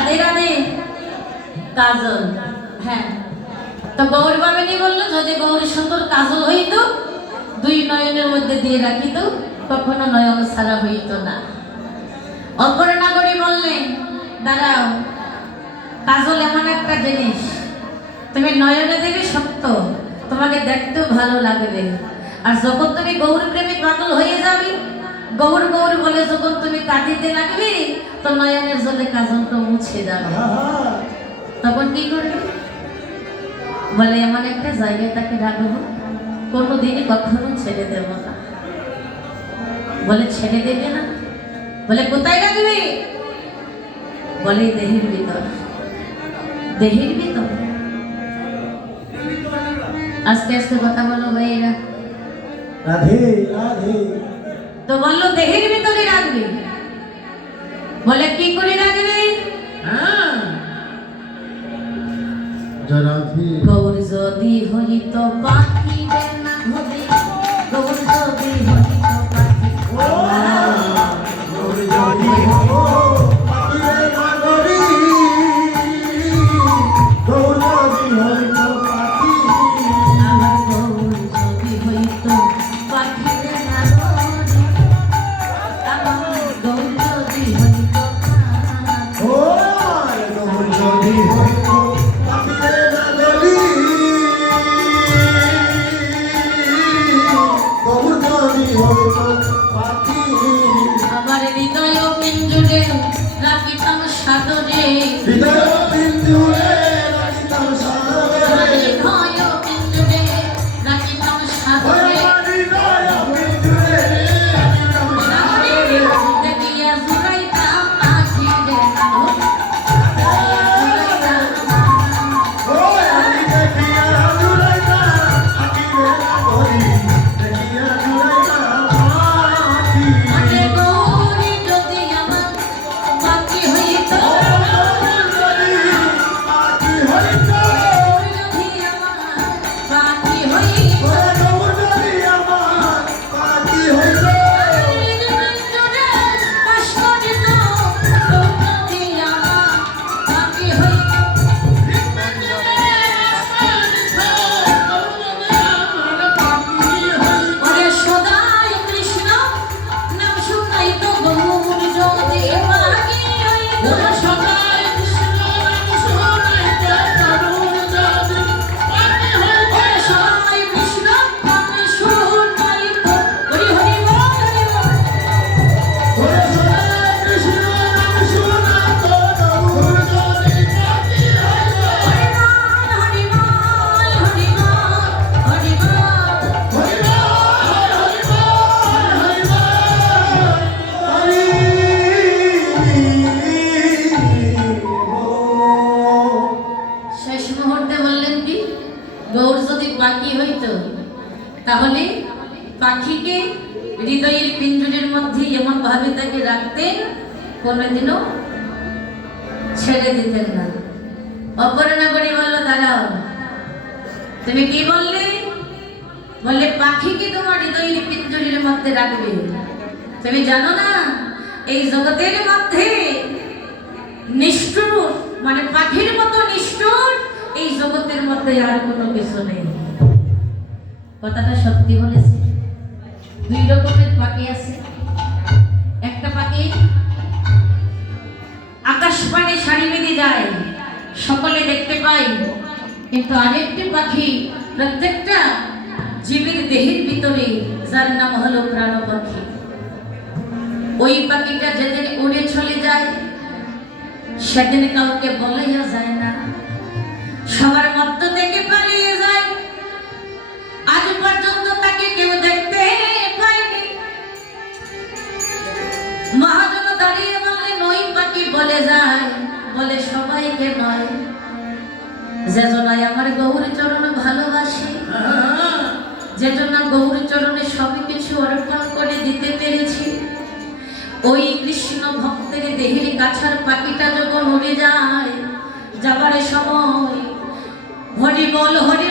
রাধে রাধে কাজল। হ্যাঁ, তো গৌর বাবিনী বললো যদি গৌরী সুন্দর কাজল হইত দুই নয়নের মধ্যে দিয়ে রাখিত কখনো নয়ন ছাড়া হইত না। অপর্ণাগরী বললেন দাঁড়াও, কাজল এমন একটা জিনিস তুমি নয়নে দেবে সত্য, তোমাকে দেখতেও ভালো লাগবে, আর যখন তুমি গৌর প্রেমী পাগল হয়ে যাবে গৌর গৌর বলে যখন তুমি কাঁদিতে লাগবে তো নয়নের জলে কাজলটা মুছে যাবে। তখন কি করবে? বলে এমন একটা জায়গায় তাকে রাখবো কোনোদিনই কখনো ছেড়ে দেব না। বলে ছেড়ে দেবে না? বলে কোথায় রাখবে? বলে দেহের ভিতর। দেহের ভিতর? আস্তে আস্তে কথা বলো ভাইয়েরা। রাধে রাধে। তো বললো দেহের ভিতরে রাখবে। বলে কি করে রাখবে? গৌর যদি হইত পাখি না ঘরে, গৌর যদি হইত পাখি, গৌর যদি হইত পাখি না ঘরে, গৌর যদি হইত পাখি, আমার গৌর যদি হইত পাখি না ঘরে, আমার গৌর যদি হইত পাখি। ও গৌর যদি হইত পাখি না ঘরে, গৌর যদি হইত পাখি, আমার হৃদয় পিঞ্জুরে রাখিতাম সাদরে, হৃদয় বিন্দুরে রাখিতাম সাদরে, আমার হৃদয় পিঞ্জুরে রাখিতাম সাদরে, হৃদয় বিন্দুরে রাখিতাম সাদরে, দেখিয়া জুড়াইতাম পাখিরে না ঘরে, ও আমি দেখিয়া জুড়াইতা আখিরে না ঘরে, দেখিয়া জুড়াইতা আখি। আরে গৌরী যদি আমার পাখি হইত, যদি আখি হইত, গৌরী যদি আমার পাখি হইত, ও গৌর যদি আমার পাখি হইত, পিঞ্জুরে বাস করিত, গৌরী আমার পাখি হইত। ওরে সদাই কৃষ্ণ নাম শুনাইত গৌর যদি পাখি হইত, সদাই কৃষ্ণ নাম শুনাইত গৌর যদি পাখি হইত, ওরে সদাই কৃষ্ণ নাম শুনাইত। হরি হরি বল হরি বল। ওরে সদা কৃষ্ণ নাম শুনাত গৌর যদি পাখি হইত, হরি বল হরি বল হরি বল হরি বল। হরি বল হরি বল হরি বল। শেষ মুহূর্তে বললেন কি গৌর যদি পাখি হইত তাহলে পাখিকে হৃদয়ের পিঞ্জরের মধ্যে এমন ভাবে তাকে রাখতেন কোনোদিনও ছেড়ে দিতেন না। অপর্ণা করে বলল দাঁড়াও, তুমি কি বললে? বললে পাখিকে তোমার হৃদয়ের পিঞ্জরের মধ্যে রাখবে। তুমি জানো না এই জগতের মধ্যে নিষ্ঠুর মানে পাখির মতো নিষ্ঠুর এই জগতের মধ্যে আর কোনো কিছু নেই। কথাটা সত্যি বলেছে। দুই রকমের পাখি আছে। একটা পাখি আকাশ পানে সারি বেঁধে যায়, সকলে দেখতে পায়, কিন্তু আরেকটি পাখি প্রত্যেকটা জীবের দেহের ভিতরে, যার নাম হলো প্রাণ পাখি। ওই পাখিটা যেদিন উড়ে চলে যায় সেদিন কাউকে বলেও যায় না, সবার মধ্য থেকে পালিয়ে যায়। আজ পর্যন্ত তাকে কেউ দেখতে পায়নি। মহাজন দাঁড়িয়ে বললেন ওই পাখি বলে যায়, বলে সবাইকে নয়, যে জনায় আমার গৌর চরণ ভালোবাসে, যে জন্য গৌর চরণে সবই কিছু অর্পণ করে দিতে পেরেছি, ওই কৃষ্ণ ভক্তের দেহের কাছার পাখিটা যখন উড়ে যায়, যাবার সময় হরি বল হরি